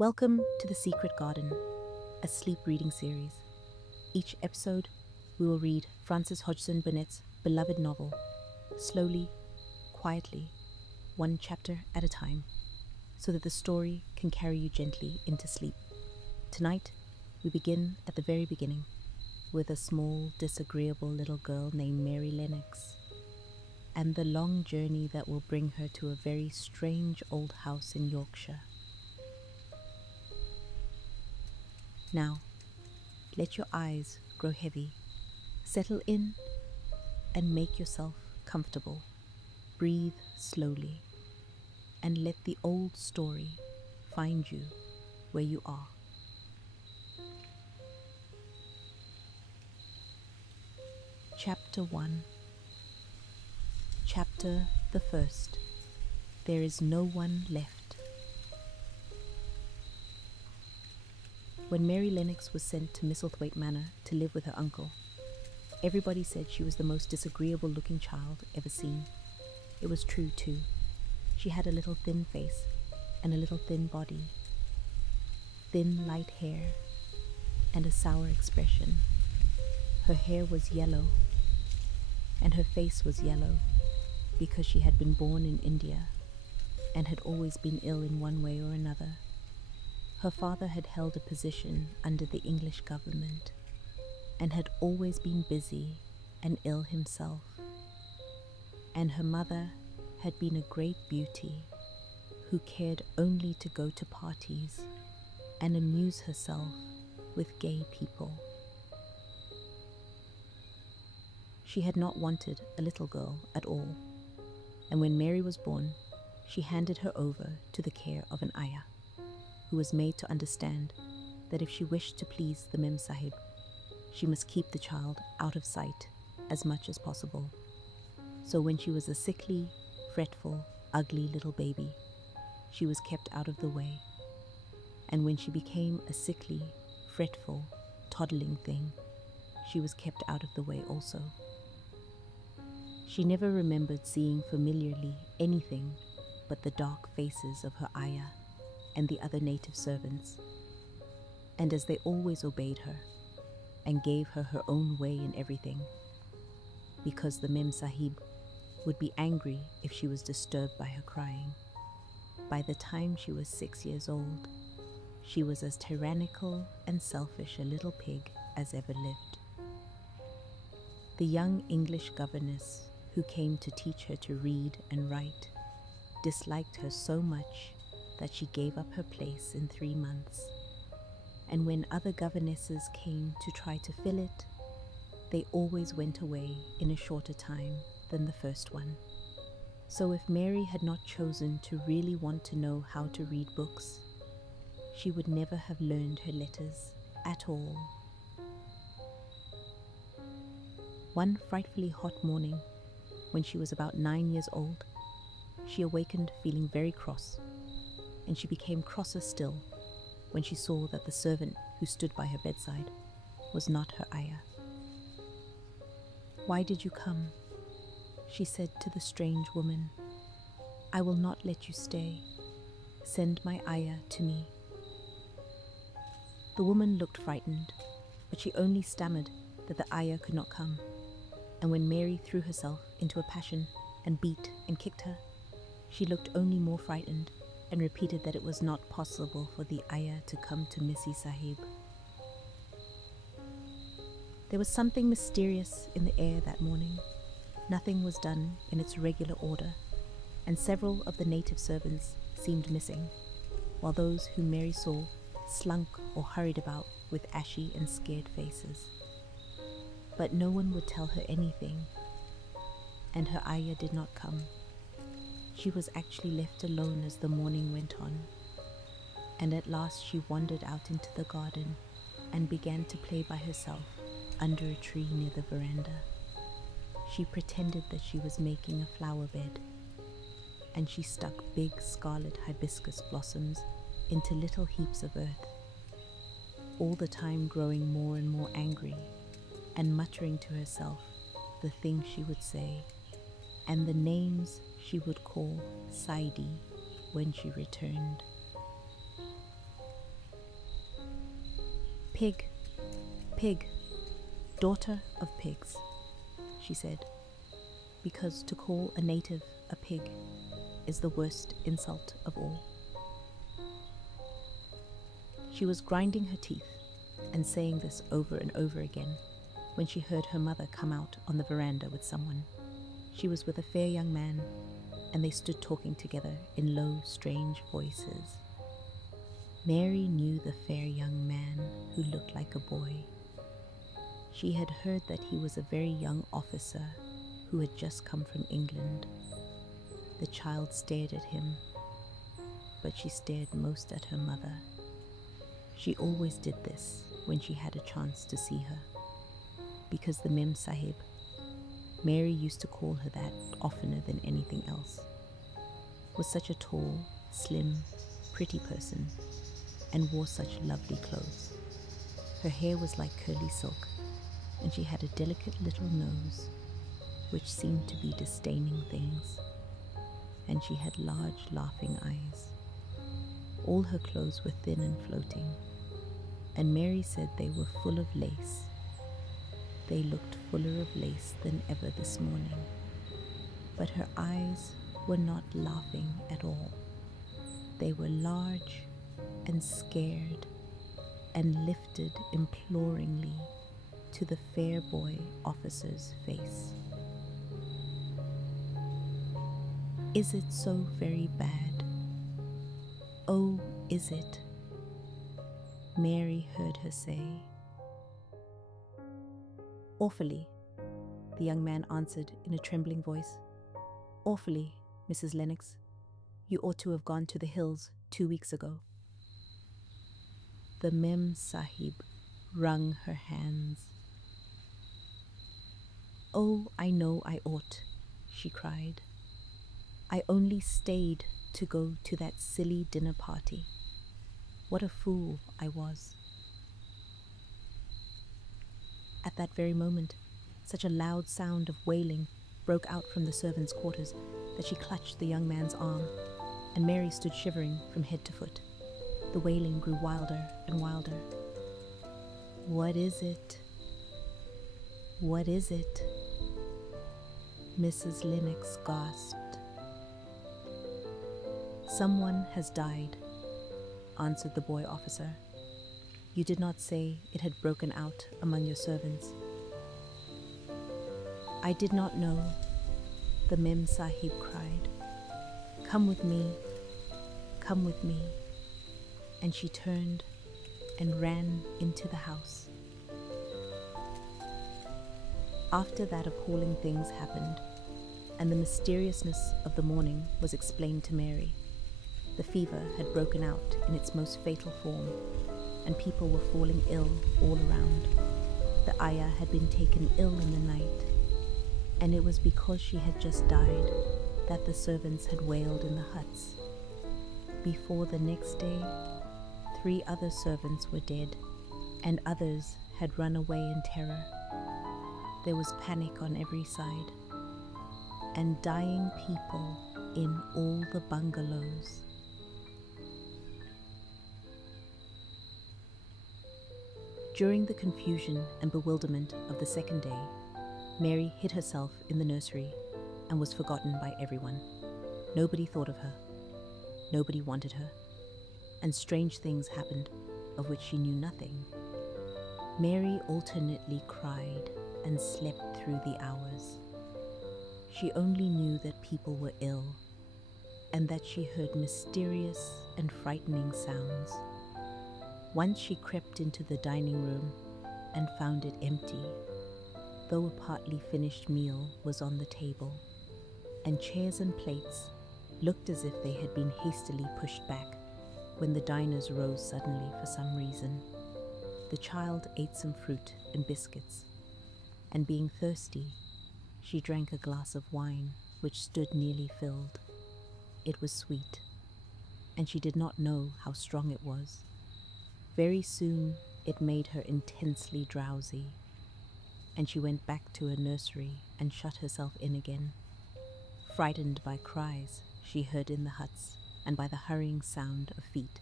Welcome to The Secret Garden, a sleep reading series. Each episode, we will read Frances Hodgson Burnett's beloved novel, slowly, quietly, one chapter at a time, so that the story can carry you gently into sleep. Tonight, we begin at the very beginning, with a small, disagreeable little girl named Mary Lennox, and the long journey that will bring her to a very strange old house in Yorkshire. Now, let your eyes grow heavy, settle in, and make yourself comfortable. Breathe slowly, and let the old story find you where you are. Chapter 1. Chapter the first. There is no one left. When Mary Lennox was sent to Misselthwaite Manor to live with her uncle, everybody said she was the most disagreeable-looking child ever seen. It was true, too. She had a little thin face and a little thin body, thin light hair, and a sour expression. Her hair was yellow, and her face was yellow because she had been born in India and had always been ill in one way or another. Her father had held a position under the English government and had always been busy and ill himself. And her mother had been a great beauty who cared only to go to parties and amuse herself with gay people. She had not wanted a little girl at all, and when Mary was born, she handed her over to the care of an ayah, who was made to understand that if she wished to please the Mem Sahib, she must keep the child out of sight as much as possible. So when she was a sickly, fretful, ugly little baby, she was kept out of the way. And when she became a sickly, fretful, toddling thing, she was kept out of the way also. She never remembered seeing familiarly anything but the dark faces of her ayah and the other native servants, and as they always obeyed her and gave her her own way in everything, because the Mem Sahib would be angry if she was disturbed by her crying. By the time she was 6 years old, she was as tyrannical and selfish a little pig as ever lived. The young English governess who came to teach her to read and write disliked her so much that she gave up her place in 3 months. And when other governesses came to try to fill it, they always went away in a shorter time than the first one. So if Mary had not chosen to really want to know how to read books, she would never have learned her letters at all. One frightfully hot morning, when she was about 9 years old, she awakened feeling very cross, and she became crosser still when she saw that the servant who stood by her bedside was not her ayah. "Why did you come?" she said to the strange woman. "I will not let you stay. Send my ayah to me." The woman looked frightened, but she only stammered that the ayah could not come. And when Mary threw herself into a passion and beat and kicked her, she looked only more frightened and repeated that it was not possible for the ayah to come to Missy Sahib. There was something mysterious in the air that morning. Nothing was done in its regular order, and several of the native servants seemed missing, while those whom Mary saw slunk or hurried about with ashy and scared faces. But no one would tell her anything, and her ayah did not come. She was actually left alone as the morning went on, and at last she wandered out into the garden and began to play by herself under a tree near the veranda. She pretended that she was making a flower bed, and she stuck big scarlet hibiscus blossoms into little heaps of earth, all the time growing more and more angry and muttering to herself the things she would say and the names she would call Saidi when she returned. Pig, pig, daughter of pigs, she said, because to call a native a pig is the worst insult of all. She was grinding her teeth and saying this over and over again when she heard her mother come out on the veranda with someone. She was with a fair young man, and they stood talking together in low, strange voices. Mary knew the fair young man who looked like a boy. She had heard that he was a very young officer who had just come from England. The child stared at him, but she stared most at her mother. She always did this when she had a chance to see her, because the Mem Sahib, Mary used to call her that oftener than anything else, was such a tall, slim, pretty person and wore such lovely clothes. Her hair was like curly silk, and she had a delicate little nose which seemed to be disdaining things, and she had large laughing eyes. All her clothes were thin and floating, and Mary said they were full of lace. They looked fuller of lace than ever this morning, but her eyes were not laughing at all. They were large and scared and lifted imploringly to the fair boy officer's face. Is it so very bad? Oh, is it? Mary heard her say. Awfully, the young man answered in a trembling voice. Awfully, Mrs. Lennox. You ought to have gone to the hills 2 weeks ago. The Mem Sahib wrung her hands. Oh, I know I ought, she cried. I only stayed to go to that silly dinner party. What a fool I was. At that very moment, such a loud sound of wailing broke out from the servants' quarters that she clutched the young man's arm, and Mary stood shivering from head to foot. The wailing grew wilder and wilder. What is it? What is it? Mrs. Lennox gasped. Someone has died, answered the boy officer. You did not say it had broken out among your servants. I did not know, the Mem Sahib cried. Come with me, come with me. And she turned and ran into the house. After that appalling things happened, and the mysteriousness of the morning was explained to Mary. The fever had broken out in its most fatal form, and people were falling ill all around. The ayah had been taken ill in the night, and it was because she had just died that the servants had wailed in the huts. Before the next day, 3 other servants were dead, and others had run away in terror. There was panic on every side, and dying people in all the bungalows. During the confusion and bewilderment of the second day, Mary hid herself in the nursery and was forgotten by everyone. Nobody thought of her. Nobody wanted her. And strange things happened of which she knew nothing. Mary alternately cried and slept through the hours. She only knew that people were ill, and that she heard mysterious and frightening sounds. Once she crept into the dining room and found it empty, though a partly finished meal was on the table, and chairs and plates looked as if they had been hastily pushed back when the diners rose suddenly for some reason. The child ate some fruit and biscuits, and being thirsty, she drank a glass of wine which stood nearly filled. It was sweet, and she did not know how strong it was. Very soon it made her intensely drowsy, and she went back to her nursery and shut herself in again, frightened by cries she heard in the huts and by the hurrying sound of feet.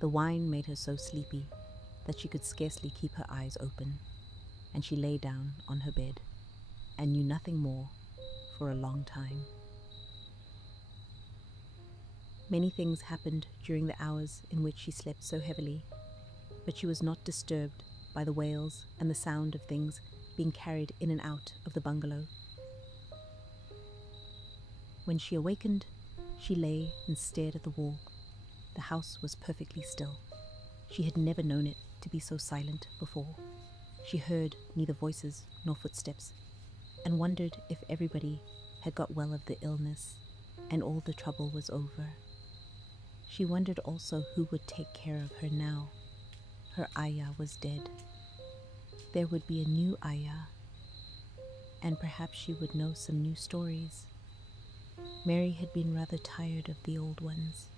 The wine made her so sleepy that she could scarcely keep her eyes open, and she lay down on her bed and knew nothing more for a long time. Many things happened during the hours in which she slept so heavily, but she was not disturbed by the wails and the sound of things being carried in and out of the bungalow. When she awakened, she lay and stared at the wall. The house was perfectly still. She had never known it to be so silent before. She heard neither voices nor footsteps, and wondered if everybody had got well of the illness and all the trouble was over. She wondered also who would take care of her now. Her ayah was dead. There would be a new ayah, and perhaps she would know some new stories. Mary had been rather tired of the old ones.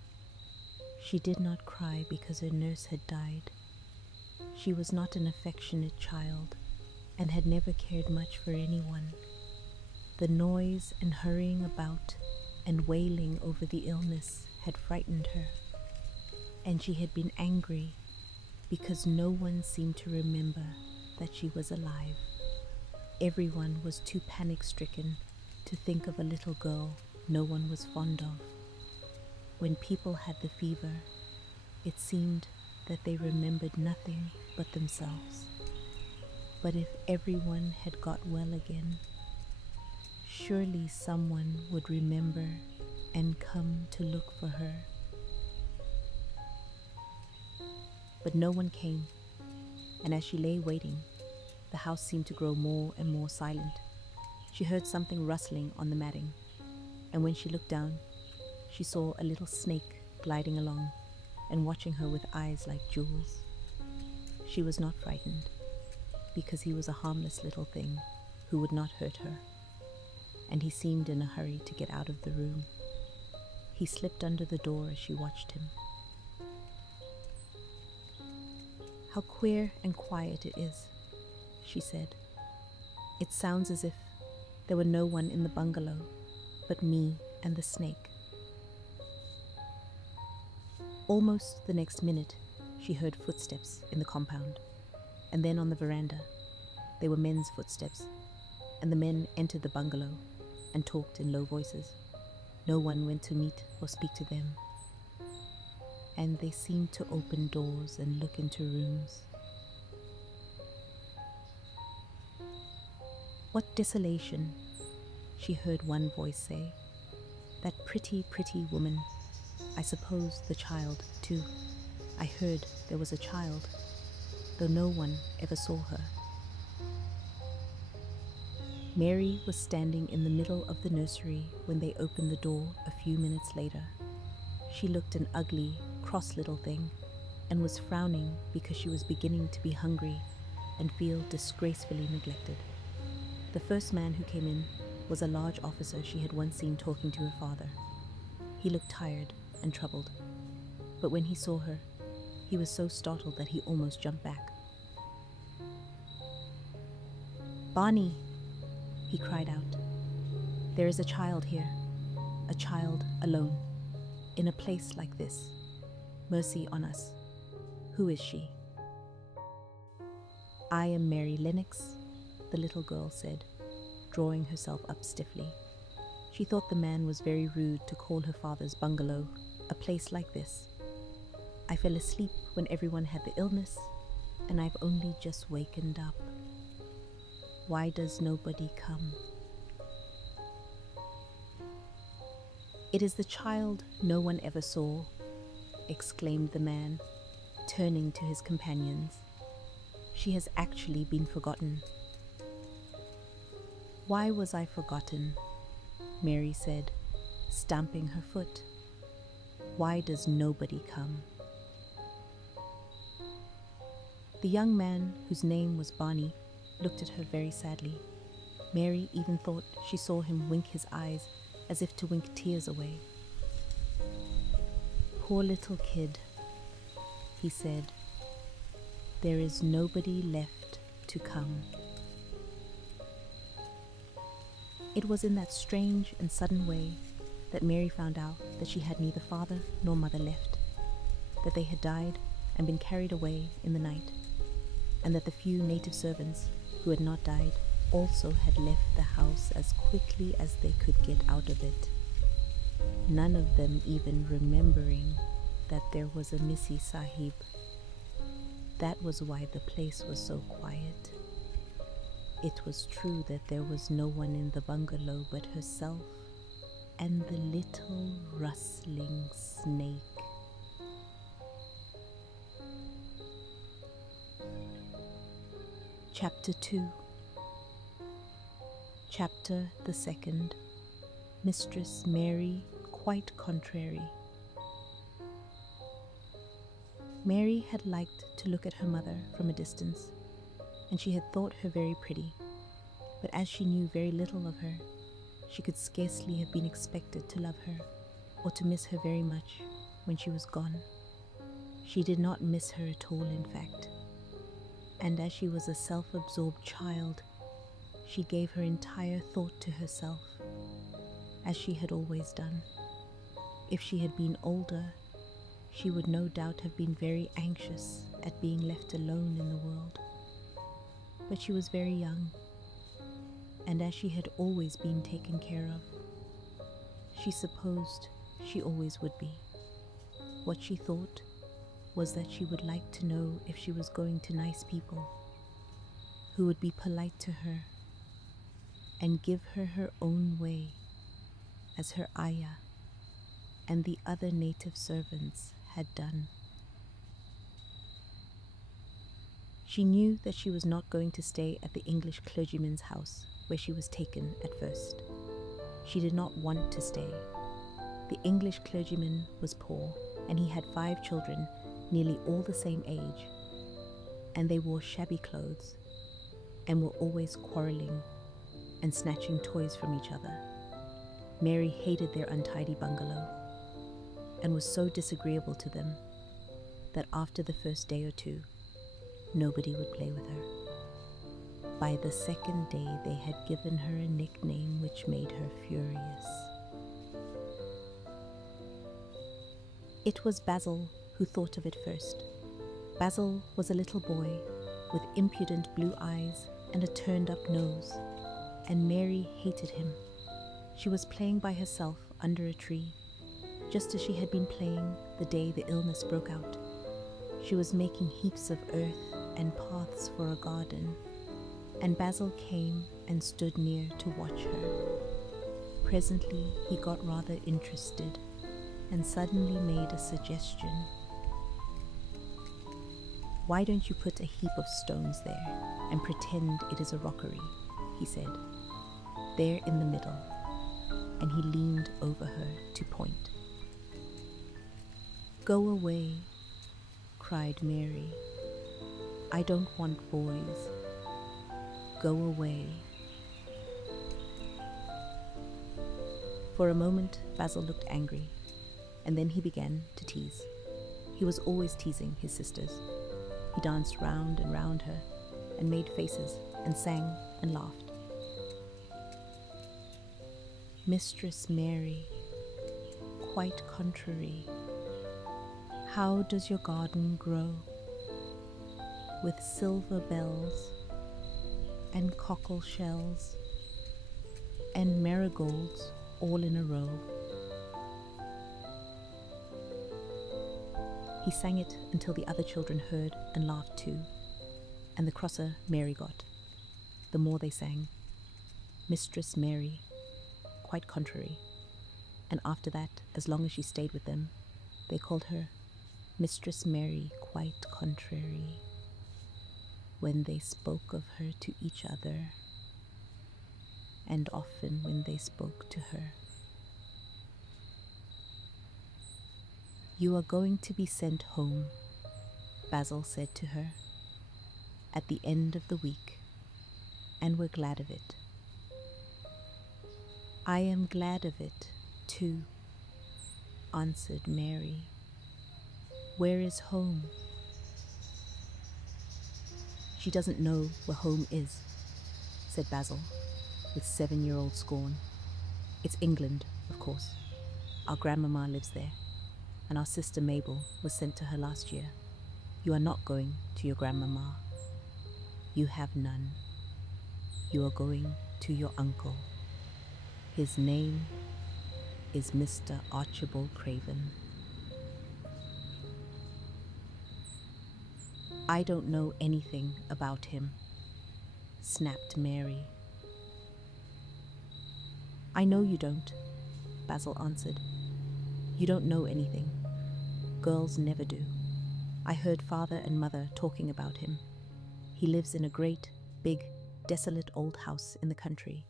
She did not cry because her nurse had died. She was not an affectionate child and had never cared much for anyone. The noise and hurrying about and wailing over the illness had frightened her, and she had been angry because no one seemed to remember that she was alive. Everyone was too panic-stricken to think of a little girl no one was fond of. When people had the fever, it seemed that they remembered nothing but themselves. But if everyone had got well again, surely someone would remember and come to look for her. But no one came, and as she lay waiting, the house seemed to grow more and more silent. She heard something rustling on the matting, and when she looked down, she saw a little snake gliding along and watching her with eyes like jewels. She was not frightened, because he was a harmless little thing who would not hurt her, and he seemed in a hurry to get out of the room. He slipped under the door as she watched him. "How queer and quiet it is," she said. "It sounds as if there were no one in the bungalow but me and the snake." Almost the next minute, she heard footsteps in the compound, and then on the veranda. They were men's footsteps, and the men entered the bungalow and talked in low voices. No one went to meet or speak to them, and they seemed to open doors and look into rooms. "What desolation," she heard one voice say. "That pretty, pretty woman. I suppose the child, too. I heard there was a child, though no one ever saw her." Mary was standing in the middle of the nursery when they opened the door a few minutes later. She looked an ugly, cross little thing, and was frowning because she was beginning to be hungry and feel disgracefully neglected. The first man who came in was a large officer she had once seen talking to her father. He looked tired and troubled, but when he saw her, he was so startled that he almost jumped back. "Barney," he cried out, "there is a child here, a child alone, in a place like this. Mercy on us. Who is she?" "I am Mary Lennox," the little girl said, drawing herself up stiffly. She thought the man was very rude to call her father's bungalow a place like this. "I fell asleep when everyone had the illness, and I've only just wakened up. Why does nobody come?" "It is the child no one ever saw," exclaimed the man, turning to his companions. "She has actually been forgotten." "Why was I forgotten?" Mary said, stamping her foot. "Why does nobody come?" The young man, whose name was Barney, looked at her very sadly. Mary even thought she saw him wink his eyes as if to wink tears away. "Poor little kid," he said. "There is nobody left to come." It was in that strange and sudden way that Mary found out that she had neither father nor mother left, that they had died and been carried away in the night, and that the few native servants who had not died also had left the house as quickly as they could get out of it, none of them even remembering that there was a Missy Sahib. That was why the place was so quiet. It was true that there was no one in the bungalow but herself and the little rustling snake. Chapter 2. Chapter the 2nd. Mistress Mary Quite Contrary. Mary had liked to look at her mother from a distance, and she had thought her very pretty, but as she knew very little of her, she could scarcely have been expected to love her, or to miss her very much when she was gone. She did not miss her at all, in fact, and as she was a self-absorbed child, she gave her entire thought to herself, as she had always done. If she had been older, she would no doubt have been very anxious at being left alone in the world. But she was very young, and as she had always been taken care of, she supposed she always would be. What she thought was that she would like to know if she was going to nice people, who would be polite to her and give her her own way, as her ayah and the other native servants had done. She knew that she was not going to stay at the English clergyman's house where she was taken at first. She did not want to stay. The English clergyman was poor, and he had 5 children, nearly all the same age, and they wore shabby clothes and were always quarreling and snatching toys from each other. Mary hated their untidy bungalow and was so disagreeable to them that after the first day or 2, nobody would play with her. By the 2nd day, they had given her a nickname which made her furious. It was Basil who thought of it first. Basil was a little boy with impudent blue eyes and a turned-up nose, and Mary hated him. She was playing by herself under a tree, just as she had been playing the day the illness broke out. She was making heaps of earth and paths for a garden, and Basil came and stood near to watch her. Presently he got rather interested and suddenly made a suggestion. "Why don't you put a heap of stones there and pretend it is a rockery?" he said. "There in the middle," and he leaned over her to point. "Go away," cried Mary. "I don't want boys. Go away." For a moment, Basil looked angry, and then he began to tease. He was always teasing his sisters. He danced round and round her, and made faces, and sang and laughed. "Mistress Mary, quite contrary. How does your garden grow? With silver bells, and cockle shells, and marigolds all in a row." He sang it until the other children heard and laughed too, and the crosser Mary got, the more they sang, "Mistress Mary, quite contrary," and after that, as long as she stayed with them, they called her Mistress Mary Quite Contrary, when they spoke of her to each other, and often when they spoke to her. "You are going to be sent home," Basil said to her, "at the end of the week, and we're glad of it." "I am glad of it, too," answered Mary. "Where is home?" "She doesn't know where home is," said Basil, with 7-year-old scorn. "It's England, of course. Our grandmama lives there, and our sister Mabel was sent to her last year. You are not going to your grandmama. You have none. You are going to your uncle. His name is Mr. Archibald Craven. I don't know anything about him, snapped Mary. I know you don't, Basil answered. You don't know anything. Girls never do. I heard father and mother talking about him. He lives in a great, big, desolate old house in the country,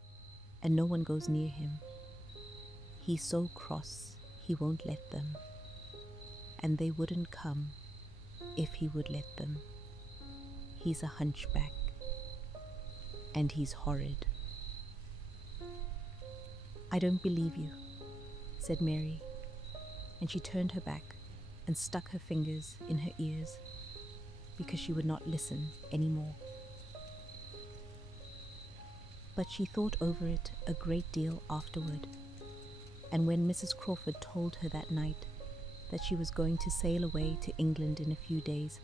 and no one goes near him. He's so cross, he won't let them. And they wouldn't come if he would let them. He's a hunchback, and he's horrid. I don't believe you, said Mary, and she turned her back and stuck her fingers in her ears because she would not listen anymore. But she thought over it a great deal afterward, and when Mrs. Crawford told her that night that she was going to sail away to England in a few days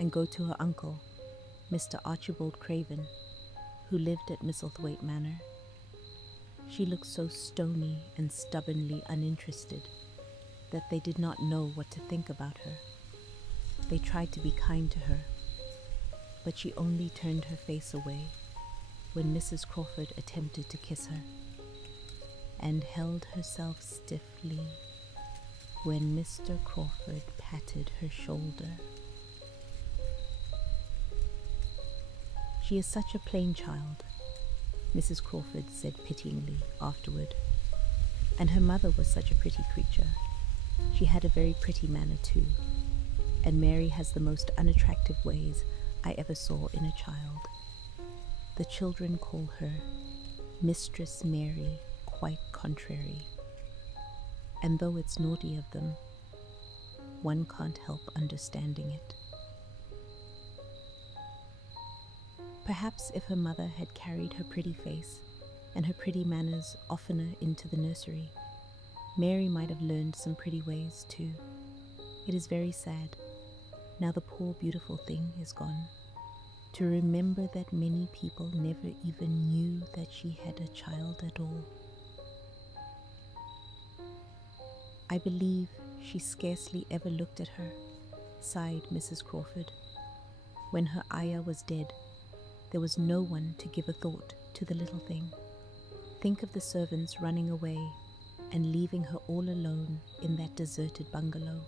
and go to her uncle, Mr. Archibald Craven, who lived at Misselthwaite Manor, she looked so stony and stubbornly uninterested that they did not know what to think about her. They tried to be kind to her, but she only turned her face away when Mrs. Crawford attempted to kiss her, and held herself stiffly when Mr. Crawford patted her shoulder. She is such a plain child, Mrs. Crawford said pityingly afterward, and her mother was such a pretty creature. She had a very pretty manner too, and Mary has the most unattractive ways I ever saw in a child. The children call her Mistress Mary, quite contrary, and though it's naughty of them, one can't help understanding it. Perhaps if her mother had carried her pretty face and her pretty manners oftener into the nursery, Mary might have learned some pretty ways too. It is very sad, now the poor beautiful thing is gone, to remember that many people never even knew that she had a child at all. I believe she scarcely ever looked at her, sighed Mrs. Crawford. When her ayah was dead, there was no one to give a thought to the little thing. Think of the servants running away and leaving her all alone in that deserted bungalow.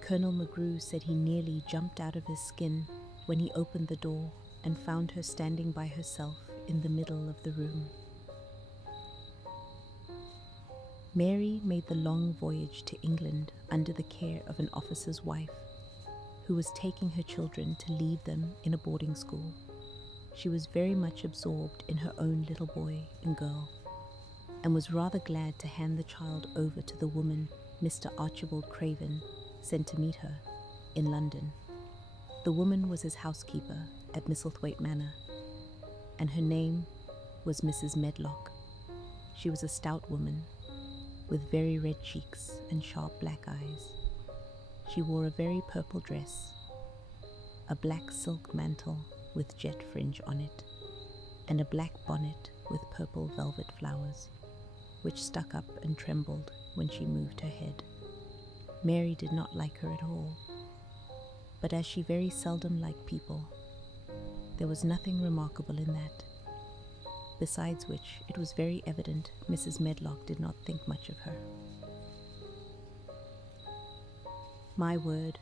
Colonel McGrew said he nearly jumped out of his skin when he opened the door and found her standing by herself in the middle of the room. Mary made the long voyage to England under the care of an officer's wife, who was taking her children to leave them in a boarding school. She was very much absorbed in her own little boy and girl, and was rather glad to hand the child over to the woman Mr. Archibald Craven sent to meet her in London. The woman was his housekeeper at Misselthwaite Manor, and her name was Mrs. Medlock. She was a stout woman with very red cheeks and sharp black eyes. She wore a very purple dress, a black silk mantle with jet fringe on it, and a black bonnet with purple velvet flowers, which stuck up and trembled when she moved her head. Mary did not like her at all, but as she very seldom liked people, there was nothing remarkable in that. Besides which, it was very evident Mrs. Medlock did not think much of her. My word,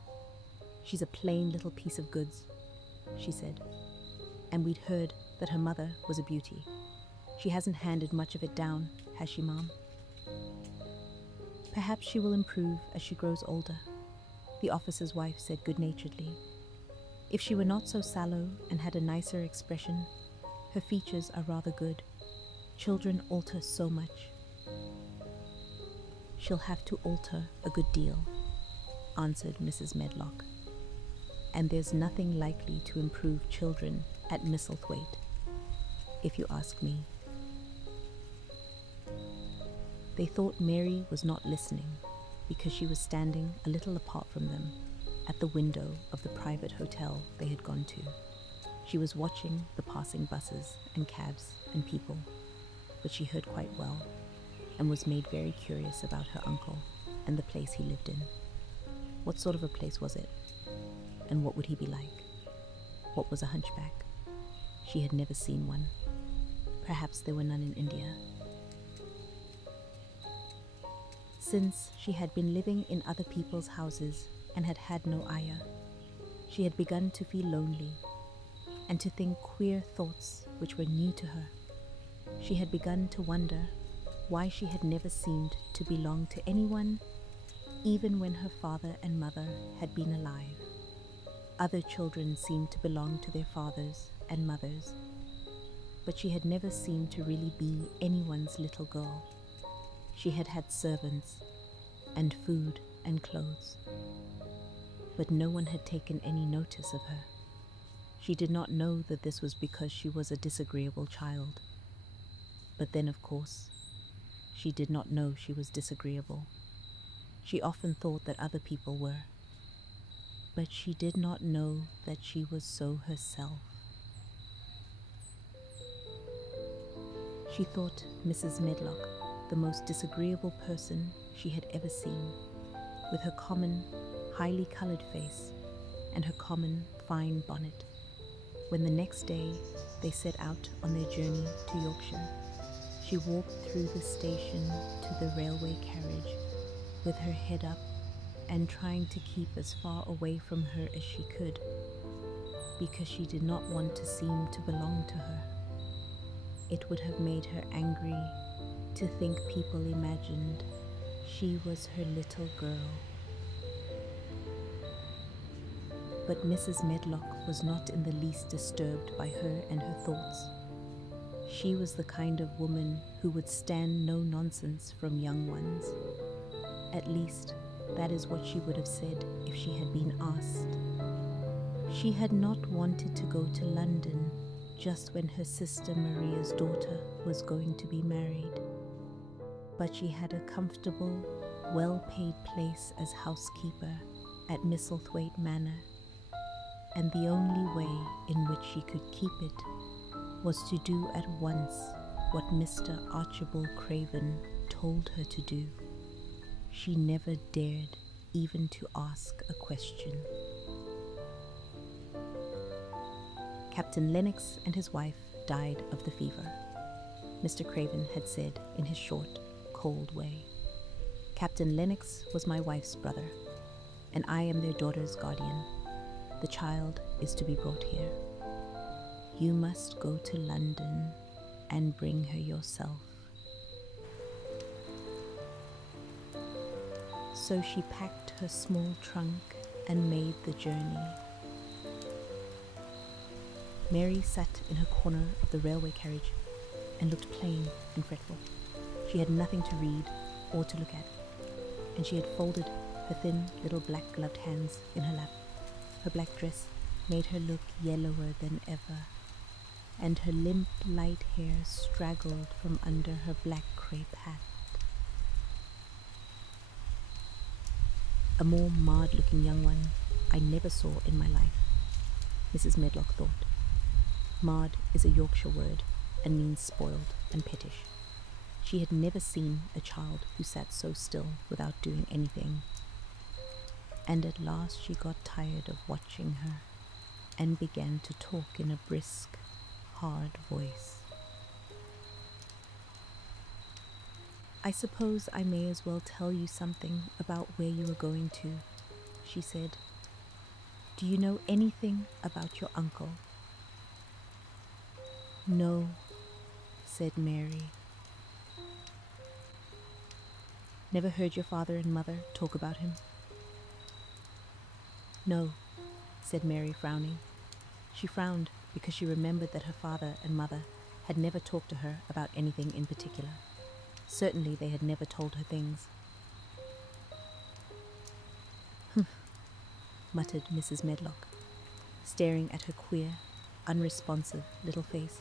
she's a plain little piece of goods, she said, and we'd heard that her mother was a beauty. She hasn't handed much of it down, has she, Ma'am? Perhaps she will improve as she grows older, the officer's wife said good-naturedly. If she were not so sallow and had a nicer expression, her features are rather good. Children alter so much. She'll have to alter a good deal, answered Mrs. Medlock. And there's nothing likely to improve children at Misselthwaite, if you ask me. They thought Mary was not listening because she was standing a little apart from them at the window of the private hotel they had gone to. She was watching the passing buses and cabs and people, but she heard quite well and was made very curious about her uncle and the place he lived in. What sort of a place was it? And what would he be like? What was a hunchback? She had never seen one. Perhaps there were none in India. Since she had been living in other people's houses and had had no ayah, she had begun to feel lonely and to think queer thoughts which were new to her. She had begun to wonder why she had never seemed to belong to anyone, even when her father and mother had been alive. Other children seemed to belong to their fathers and mothers, but she had never seemed to really be anyone's little girl. She had had servants and food and clothes, but no one had taken any notice of her. She did not know that this was because she was a disagreeable child. But then, of course, she did not know she was disagreeable. She often thought that other people were, but she did not know that she was so herself. She thought Mrs. Medlock the most disagreeable person she had ever seen, with her common, highly coloured face and her common, fine bonnet. When the next day they set out on their journey to Yorkshire, she walked through the station to the railway carriage with her head up and trying to keep as far away from her as she could, because she did not want to seem to belong to her. It would have made her angry to think people imagined she was her little girl. But Mrs. Medlock was not in the least disturbed by her and her thoughts. She was the kind of woman who would stand no nonsense from young ones. At least, that is what she would have said if she had been asked. She had not wanted to go to London just when her sister Maria's daughter was going to be married, but she had a comfortable, well-paid place as housekeeper at Misselthwaite Manor, and the only way in which she could keep it was to do at once what Mr. Archibald Craven told her to do. She never dared even to ask a question. Captain Lennox and his wife died of the fever, Mr. Craven had said in his short, cold way. Captain Lennox was my wife's brother, and I am their daughter's guardian. The child is to be brought here. You must go to London and bring her yourself. So she packed her small trunk and made the journey. Mary sat in her corner of the railway carriage and looked plain and fretful. She had nothing to read or to look at, and she had folded her thin little black gloved hands in her lap. Her black dress made her look yellower than ever, and her limp light hair straggled from under her black crepe hat. A more marred-looking young one I never saw in my life, Mrs. Medlock thought. Marred is a Yorkshire word and means spoiled and pettish. She had never seen a child who sat so still without doing anything. And at last she got tired of watching her and began to talk in a brisk, hard voice. I suppose I may as well tell you something about where you are going to, she said. Do you know anything about your uncle? No, said Mary. Never heard your father and mother talk about him? No, said Mary, frowning. She frowned because she remembered that her father and mother had never talked to her about anything in particular. Certainly they had never told her things. Humph, muttered Mrs. Medlock, staring at her queer, unresponsive little face.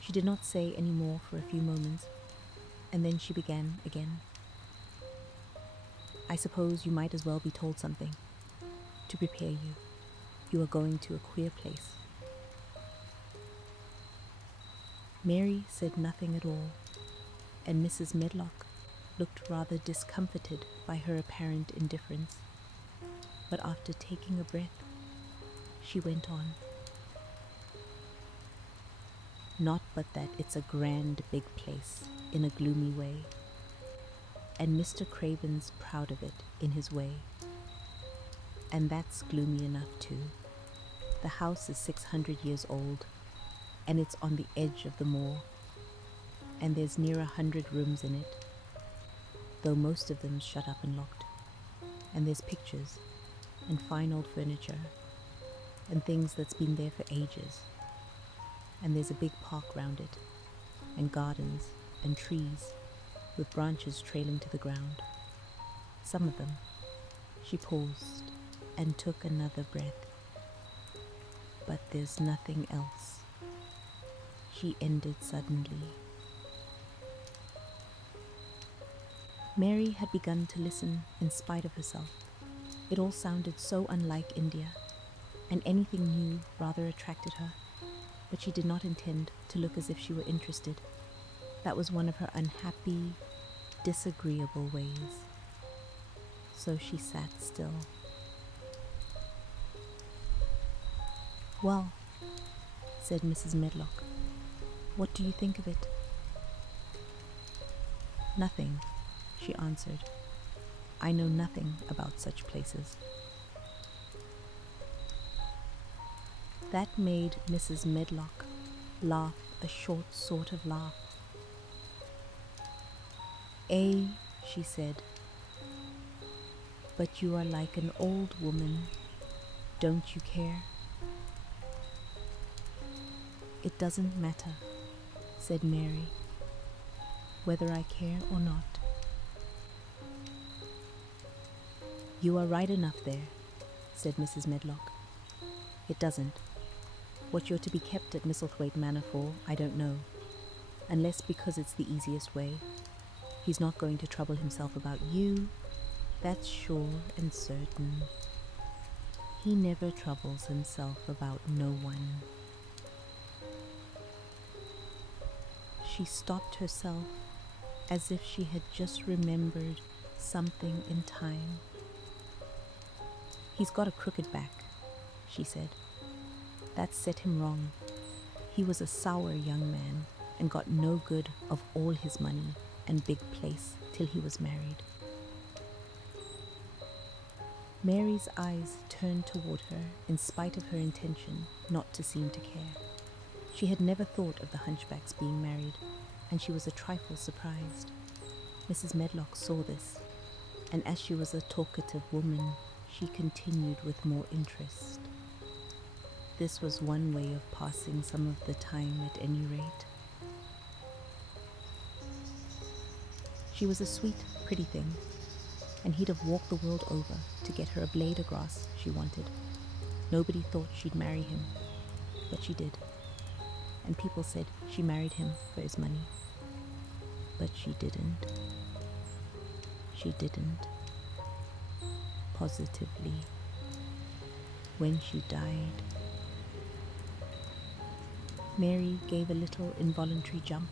She did not say any more for a few moments, and then she began again. I suppose you might as well be told something. to prepare you. You are going to a queer place." Mary said nothing at all, and Mrs. Medlock looked rather discomfited by her apparent indifference. But after taking a breath, she went on. "Not but that it's a grand big place in a gloomy way, and Mr. Craven's proud of it in his way. And that's gloomy enough too. The house is 600 years old, and it's on the edge of the moor, and there's near 100 rooms in it, though most of them's shut up and locked. And there's pictures, and fine old furniture, and things that's been there for ages. And there's a big park round it, and gardens, and trees, with branches trailing to the ground. Some of them." She paused and took another breath. "But there's nothing else," she ended suddenly. Mary had begun to listen in spite of herself. It all sounded so unlike India, and anything new rather attracted her, but she did not intend to look as if she were interested. That was one of her unhappy, disagreeable ways. So she sat still. "Well," said Mrs. Medlock, "what do you think of it?" "Nothing," she answered. "I know nothing about such places." That made Mrs. Medlock laugh a short sort of laugh. "Eh," she said, "but you are like an old woman. Don't you care?" "It doesn't matter," said Mary, "whether I care or not." "You are right enough there," said Mrs. Medlock. "It doesn't. What you're to be kept at Misselthwaite Manor for, I don't know, unless because it's the easiest way. He's not going to trouble himself about you, that's sure and certain. He never troubles himself about no one." She stopped herself as if she had just remembered something in time. "He's got a crooked back," she said. "That set him wrong. He was a sour young man and got no good of all his money and big place till he was married." Mary's eyes turned toward her in spite of her intention not to seem to care. She had never thought of the hunchbacks being married, and she was a trifle surprised. Mrs. Medlock saw this, and as she was a talkative woman, she continued with more interest. This was one way of passing some of the time at any rate. She was a sweet, pretty thing, and he'd have walked the world over to get her a blade of grass she wanted. Nobody thought she'd marry him, but she did. And people said she married him for his money. But she didn't. She didn't. Positively. When she died. Mary gave a little involuntary jump.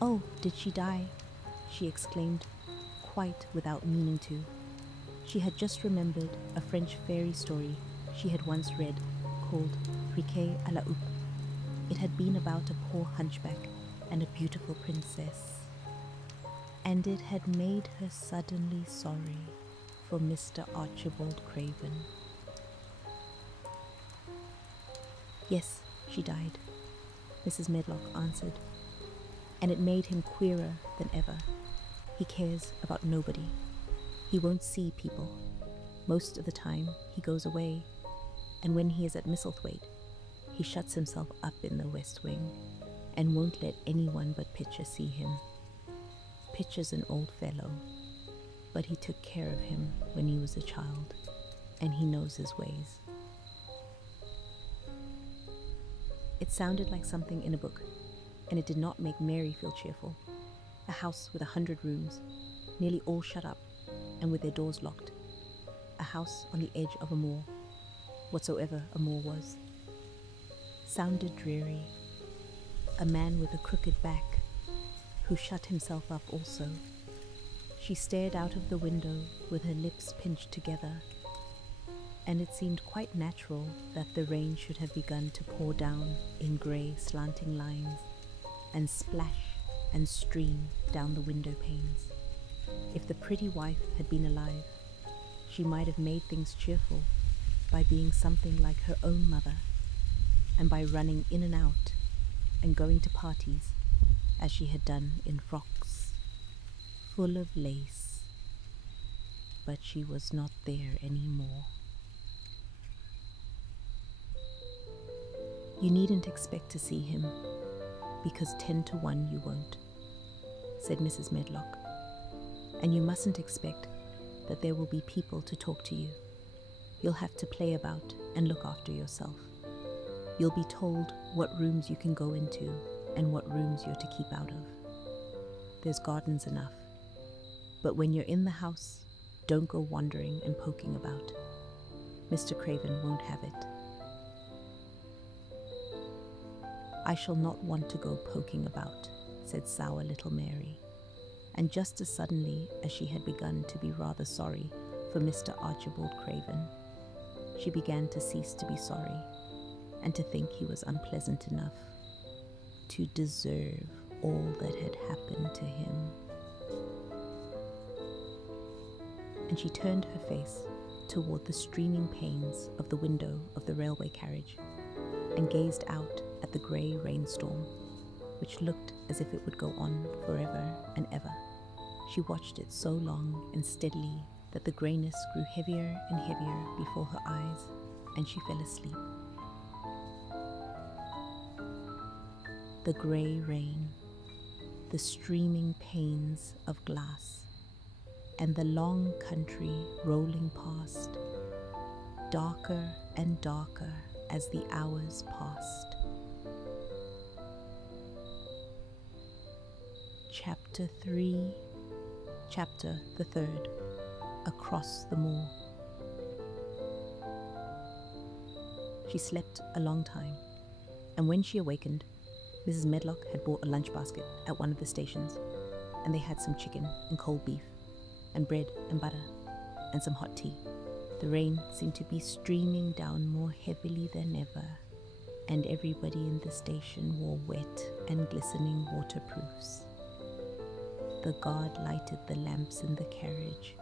"Oh, did she die?" she exclaimed, quite without meaning to. She had just remembered a French fairy story she had once read called Riquet à la Houppe. It had been about a poor hunchback and a beautiful princess, and it had made her suddenly sorry for Mr. Archibald Craven. "Yes, she died," Mrs. Medlock answered, "and it made him queerer than ever. He cares about nobody. He won't see people. Most of the time he goes away, and when he is at Misselthwaite, he shuts himself up in the West Wing and won't let anyone but Pitcher see him. Pitcher's an old fellow, but he took care of him when he was a child, and he knows his ways." It sounded like something in a book, and it did not make Mary feel cheerful. A house with 100 rooms, nearly all shut up, and with their doors locked. a house on the edge of a moor, whatsoever a moor was, sounded dreary. A man with a crooked back, who shut himself up also. She stared out of the window with her lips pinched together, and it seemed quite natural that the rain should have begun to pour down in grey slanting lines and splash and stream down the window panes. If the pretty wife had been alive, she might have made things cheerful by being something like her own mother, and by running in and out and going to parties as she had done in frocks full of lace. But she was not there anymore. You needn't expect to see him, because 10 to 1 you won't, said Mrs. Medlock. And you mustn't expect that there will be people to talk to you. You'll have to play about and look after yourself. You'll be told what rooms you can go into and what rooms you're to keep out of. There's gardens enough. But when you're in the house, don't go wandering and poking about. Mr. Craven won't have it. I shall not want to go poking about, said sour little Mary. And just as suddenly as she had begun to be rather sorry for Mr. Archibald Craven, she began to cease to be sorry and to think he was unpleasant enough to deserve all that had happened to him. And she turned her face toward the streaming panes of the window of the railway carriage and gazed out at the grey rainstorm, which looked as if it would go on forever and ever. She watched it so long and steadily that the greyness grew heavier and heavier before her eyes, and she fell asleep. The grey rain, the streaming panes of glass, and the long country rolling past, darker and darker as the hours passed. Chapter 3, Chapter the 3rd, Across the Moor. She slept a long time, and when she awakened, Mrs. Medlock had bought a lunch basket at one of the stations, and they had some chicken and cold beef, and bread and butter, and some hot tea. The rain seemed to be streaming down more heavily than ever, and everybody in the station wore wet and glistening waterproofs. The guard lighted the lamps in the carriage,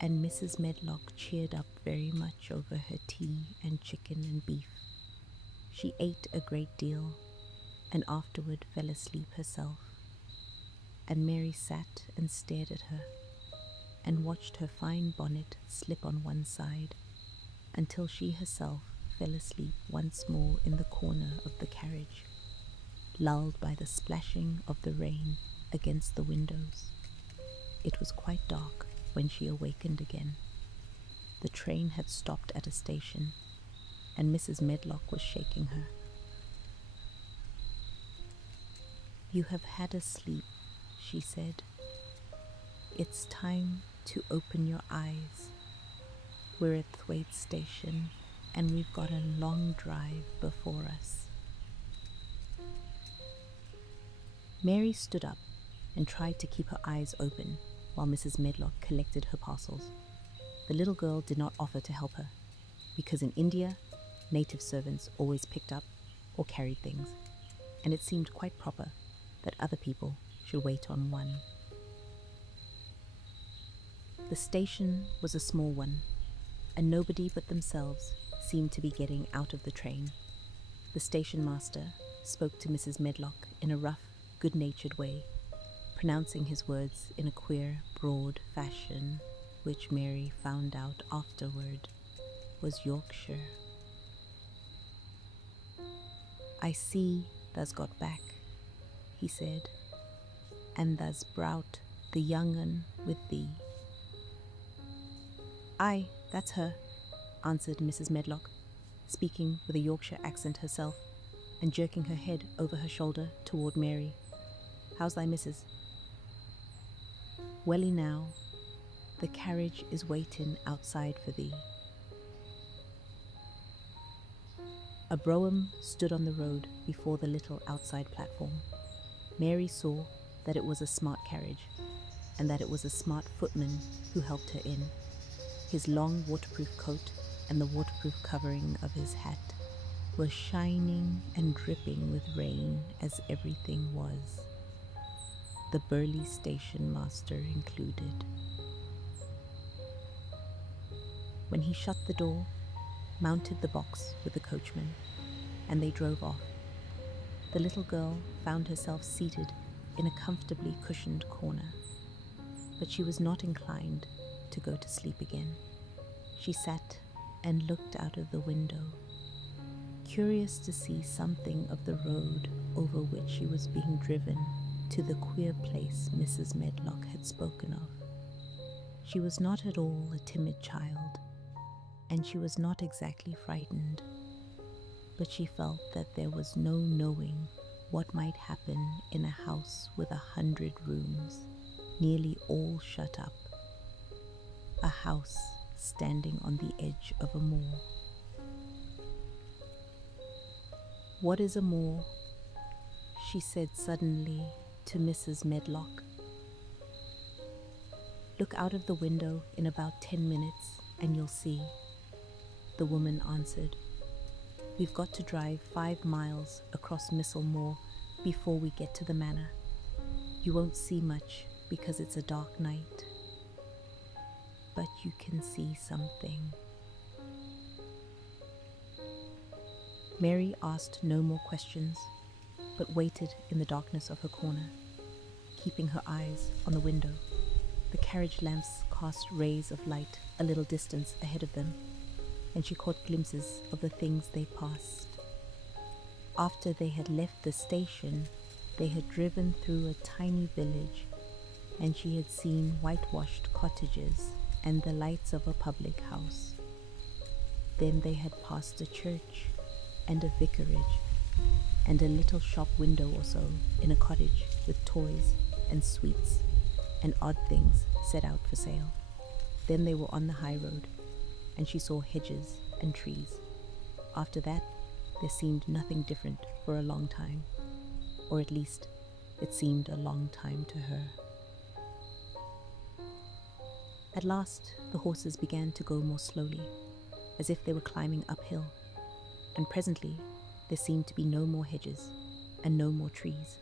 and Mrs. Medlock cheered up very much over her tea and chicken and beef. She ate a great deal, and afterward fell asleep herself, and Mary sat and stared at her, and watched her fine bonnet slip on one side, until she herself fell asleep once more in the corner of the carriage, lulled by the splashing of the rain against the windows. It was quite dark when she awakened again. The train had stopped at a station, and Mrs. Medlock was shaking her. "You have had a sleep," she said. "It's time to open your eyes. We're at Thwaite Station, and we've got a long drive before us." Mary stood up and tried to keep her eyes open while Mrs. Medlock collected her parcels. The little girl did not offer to help her, because in India, native servants always picked up or carried things, and it seemed quite proper that other people should wait on one. The station was a small one, and nobody but themselves seemed to be getting out of the train. The station master spoke to Mrs. Medlock in a rough, good-natured way, pronouncing his words in a queer, broad fashion, which Mary found out afterward was Yorkshire. "I see tha's got back," he said, "and tha's browt the young un with thee." "Aye, that's her," answered Mrs. Medlock, speaking with a Yorkshire accent herself, and jerking her head over her shoulder toward Mary. "How's thy missus?" "Welly now, the carriage is waiting outside for thee." A brougham stood on the road before the little outside platform. Mary saw that it was a smart carriage, and that it was a smart footman who helped her in. His long waterproof coat and the waterproof covering of his hat were shining and dripping with rain, as everything was, the burly station master included. When he shut the door, mounted the box with the coachman, and they drove off, the little girl found herself seated in a comfortably cushioned corner. But she was not inclined to go to sleep again. She sat and looked out of the window, curious to see something of the road over which she was being driven to the queer place Mrs. Medlock had spoken of. She was not at all a timid child, and she was not exactly frightened, but she felt that there was no knowing what might happen in a house with 100 rooms, nearly all shut up. A house standing on the edge of a moor. "What is a moor?" she said suddenly to Mrs. Medlock. "Look out of the window in about 10 minutes and you'll see," the woman answered. "We've got to drive 5 miles across Moor before we get to the manor. You won't see much because it's a dark night, but you can see something." Mary asked no more questions, but waited in the darkness of her corner, keeping her eyes on the window. The carriage lamps cast rays of light a little distance ahead of them, and she caught glimpses of the things they passed. After they had left the station, they had driven through a tiny village, and she had seen whitewashed cottages and the lights of a public house. Then they had passed a church and a vicarage, and a little shop window or so in a cottage with toys and sweets and odd things set out for sale. Then they were on the high road, and she saw hedges and trees. After that, there seemed nothing different for a long time, or at least it seemed a long time to her. At last, the horses began to go more slowly, as if they were climbing uphill, and presently there seemed to be no more hedges and no more trees.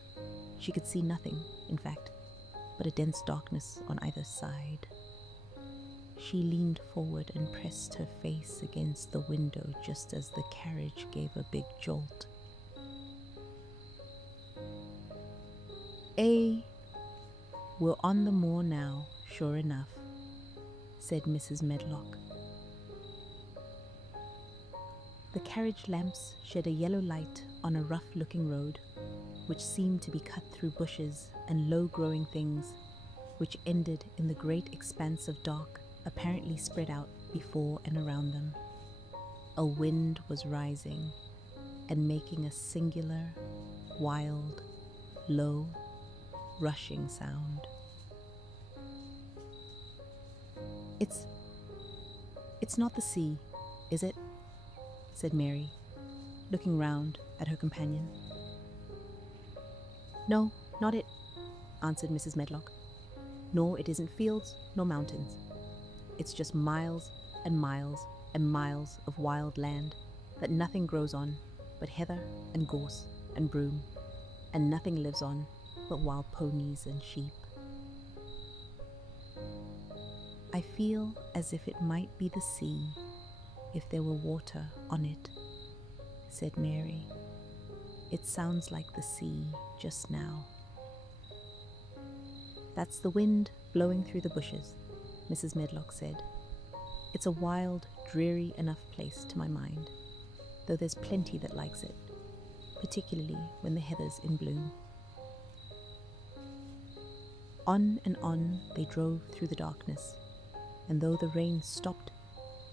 She could see nothing, in fact, but a dense darkness on either side. She leaned forward and pressed her face against the window just as the carriage gave a big jolt. "We're on the moor now, sure enough," said Mrs. Medlock. The carriage lamps shed a yellow light on a rough-looking road, which seemed to be cut through bushes and low-growing things, which ended in the great expanse of dark apparently spread out before and around them. A wind was rising and making a singular, wild, low, rushing sound. It's not the sea, is it?" said Mary, looking round at her companion. "No, not it," answered Mrs. Medlock. "Nor it isn't fields nor mountains. It's just miles and miles and miles of wild land that nothing grows on but heather and gorse and broom, and nothing lives on but wild ponies and sheep. I feel as if it might be the sea if there were water on it," said Mary. "It sounds like the sea just now." "That's the wind blowing through the bushes," Mrs. Medlock said. "It's a wild, dreary enough place to my mind, though there's plenty that likes it, particularly when the heather's in bloom." On and on they drove through the darkness, and though the rain stopped,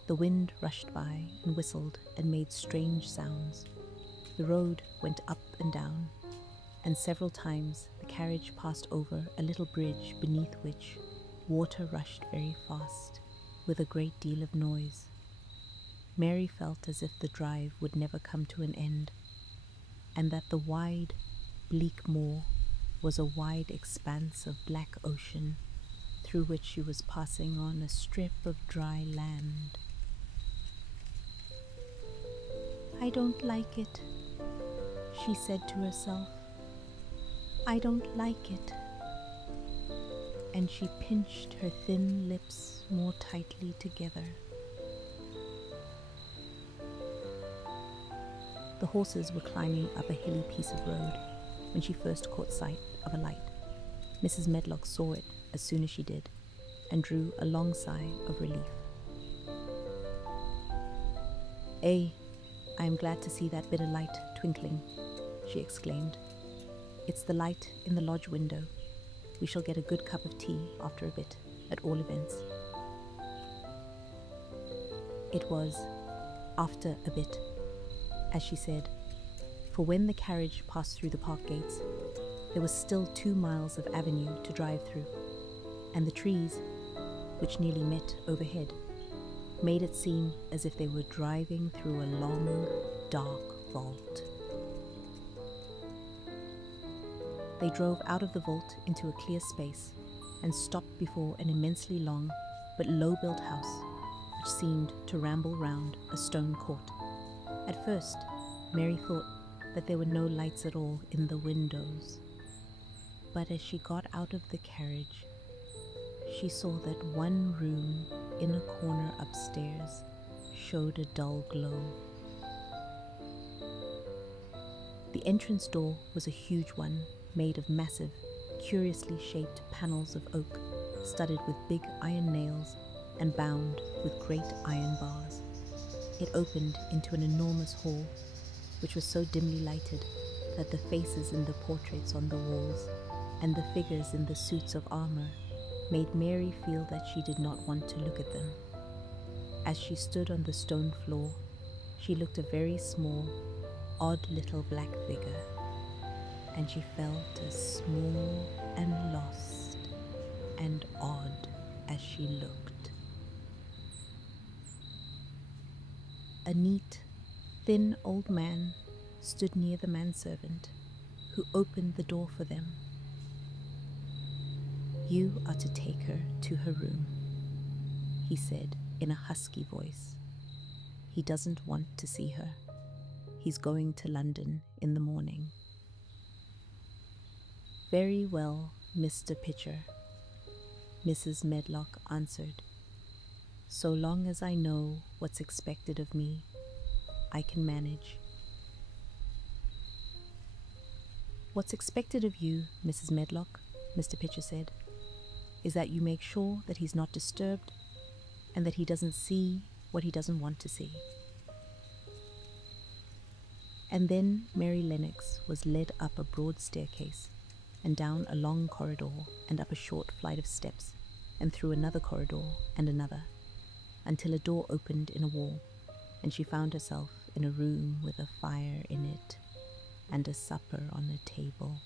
the wind rushed by and whistled and made strange sounds. The road went up and down, and several times the carriage passed over a little bridge beneath which, Water rushed very fast, with a great deal of noise. Mary felt as if the drive would never come to an end, and that the wide, bleak moor was a wide expanse of black ocean through which she was passing on a strip of dry land. "I don't like it," she said to herself. "I don't like it." And she pinched her thin lips more tightly together. The horses were climbing up a hilly piece of road when she first caught sight of a light. Mrs. Medlock saw it as soon as she did, and drew a long sigh of relief. "Eh, I am glad to see that bit of light twinkling," she exclaimed. "It's the light in the lodge window. We shall get a good cup of tea after a bit, at all events." It was after a bit, as she said, for when the carriage passed through the park gates, there was still 2 miles of avenue to drive through, and the trees, which nearly met overhead, made it seem as if they were driving through a long, dark vault. They drove out of the vault into a clear space and stopped before an immensely long but low-built house which seemed to ramble round a stone court. At first, Mary thought that there were no lights at all in the windows, but as she got out of the carriage, she saw that one room in a corner upstairs showed a dull glow. The entrance door was a huge one made of massive, curiously shaped panels of oak, studded with big iron nails and bound with great iron bars. It opened into an enormous hall, which was so dimly lighted that the faces in the portraits on the walls and the figures in the suits of armor made Mary feel that she did not want to look at them. As she stood on the stone floor, she looked a very small, odd little black figure, and she felt as small and lost and odd as she looked. A neat, thin old man stood near the manservant, who opened the door for them. "You are to take her to her room," he said in a husky voice. "He doesn't want to see her. He's going to London in the morning." "Very well, Mr. Pitcher," Mrs. Medlock answered. "So long as I know what's expected of me, I can manage." "What's expected of you, Mrs. Medlock," Mr. Pitcher said, "is that you make sure that he's not disturbed and that he doesn't see what he doesn't want to see." And then Mary Lennox was led up a broad staircase and down a long corridor and up a short flight of steps and through another corridor and another, until a door opened in a wall and she found herself in a room with a fire in it and a supper on a table.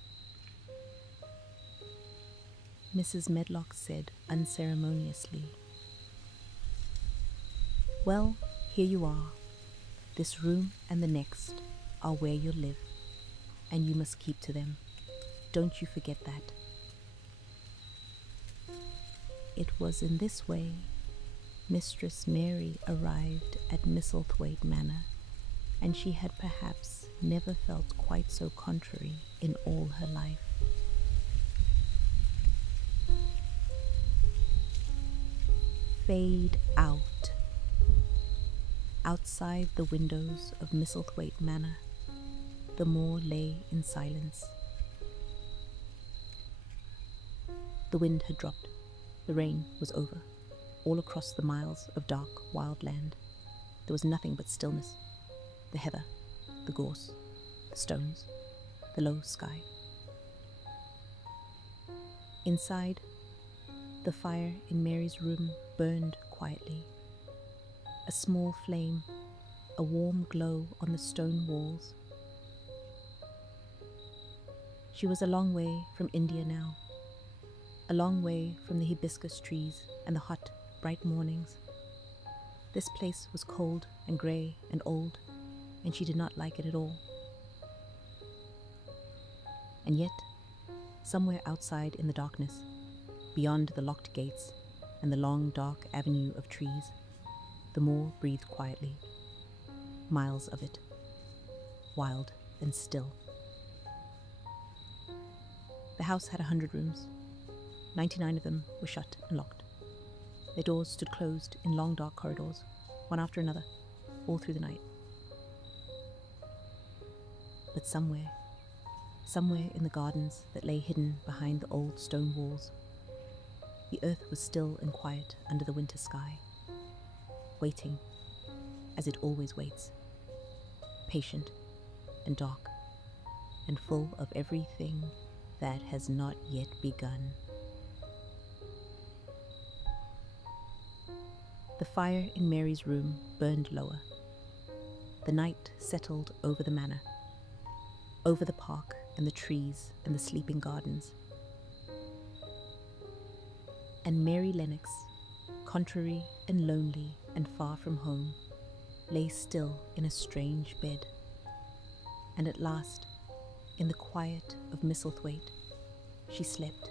Mrs. Medlock said unceremoniously, "Well, here you are. This room and the next are where you'll live, and you must keep to them. Don't you forget that." It was in this way Mistress Mary arrived at Misselthwaite Manor, and she had perhaps never felt quite so contrary in all her life. Fade out. Outside the windows of Misselthwaite Manor, the moor lay in silence. The wind had dropped. The rain was over. All across the miles of dark, wild land, there was nothing but stillness. The heather, the gorse, the stones, the low sky. Inside, the fire in Mary's room burned quietly. A small flame, a warm glow on the stone walls. She was a long way from India now. a long way from the hibiscus trees and the hot, bright mornings. This place was cold and grey and old, and she did not like it at all. And yet, somewhere outside in the darkness, beyond the locked gates and the long dark avenue of trees, the moor breathed quietly. Miles of it, wild and still. The house had 100 rooms. 99 of them were shut and locked. Their doors stood closed in long dark corridors, one after another, all through the night. But somewhere in the gardens that lay hidden behind the old stone walls, the earth was still and quiet under the winter sky, waiting, as it always waits, patient and dark, and full of everything that has not yet begun. The fire in Mary's room burned lower. The night settled over the manor, over the park and the trees and the sleeping gardens. And Mary Lennox, contrary and lonely and far from home, lay still in a strange bed. And at last, in the quiet of Misselthwaite, she slept.